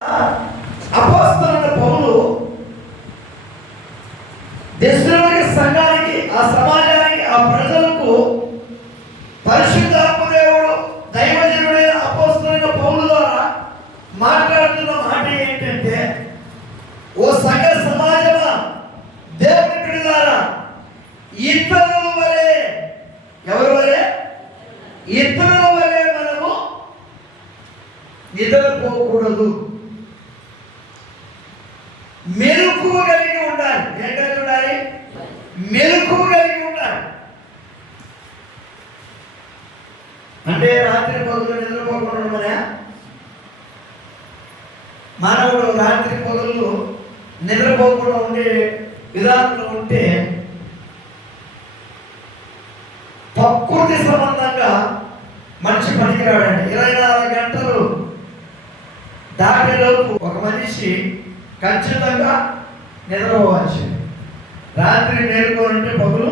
అపోస్తలుడైన పౌలు దేశంలోని సంఘానికి, ఆ సమాజానికి, ఆ ప్రజలకు పరిశుద్ధాత్మ దేవుడు దైవజనుడైన అపోస్తలుడైన పౌలు ద్వారా మాట్లాడుతున్న మాట ఏంటంటే, ఓ సంఘ సమాజమా, దేవుని బిడ్డలారా, ఇతరుల వలె, ఎవరి వలె? ఇతరుల వలె మనము నిద్రపోకూడదు, మెలకువ కలిగి ఉండాలి. ఏంటంటే ఉండాలి? మెలకువ కలిగి ఉండాలి. అంటే రాత్రి పగలు నిద్రపోకుండా ఉండమనే. మానవుడు రాత్రి పగలు నిద్రపోకుండా ఉండే విధానంలో ఉంటే ప్రకృతి సంబంధంగా మనిషి పనికిరాడండి. 24 గంటలు దాటిలోపు ఒక మనిషి ఖచ్చితంగా నిద్రపోవాల్సింది. రాత్రి మేలుకోనుంటే పగులు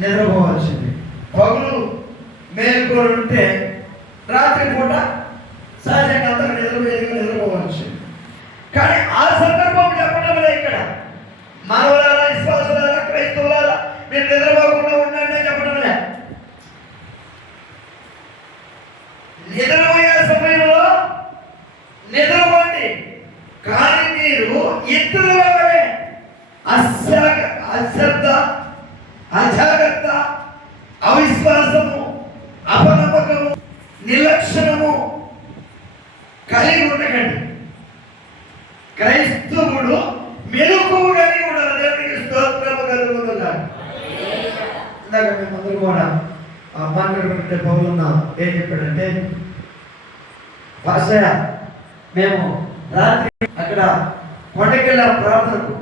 నిద్రపోవాల్సింది. పగులు మేలుకోనుంటే రాత్రి పూట సహజంగా అంతా నిద్రపోవాల్సింది. కానీ ఆ సందర్భం చెప్పడం లే. ఇక్కడ మానవులారా, విశ్వాసులారా, క్రైస్తవులారా, మీరు నిద్రపోకుండా ఉండండి అని చెప్పడం లే. నిద్రపోయే సమయంలో నిద్రపోండి, కానీ మీరు ఇతరుల వలె అశ్రద్ధ, అజాగ్రత్త, అవిశ్వాసము, అపనమ్మకము, నిర్లక్ష్యము కలిగి ఉండకండి. క్రైస్తవుడు మెలకువ కలిగి ఉండాలి. దేవునికి స్తోత్రము కలుగునుగాక. ఇందాక మేమందరూ కూడా మాట్లాడుకుంటే పౌలున్న ఏం చెప్పాడంటే, పాస్టయ్య, మేము రాత్రి అక్కడ కొండకెళ్ళాం ప్రార్థనకు.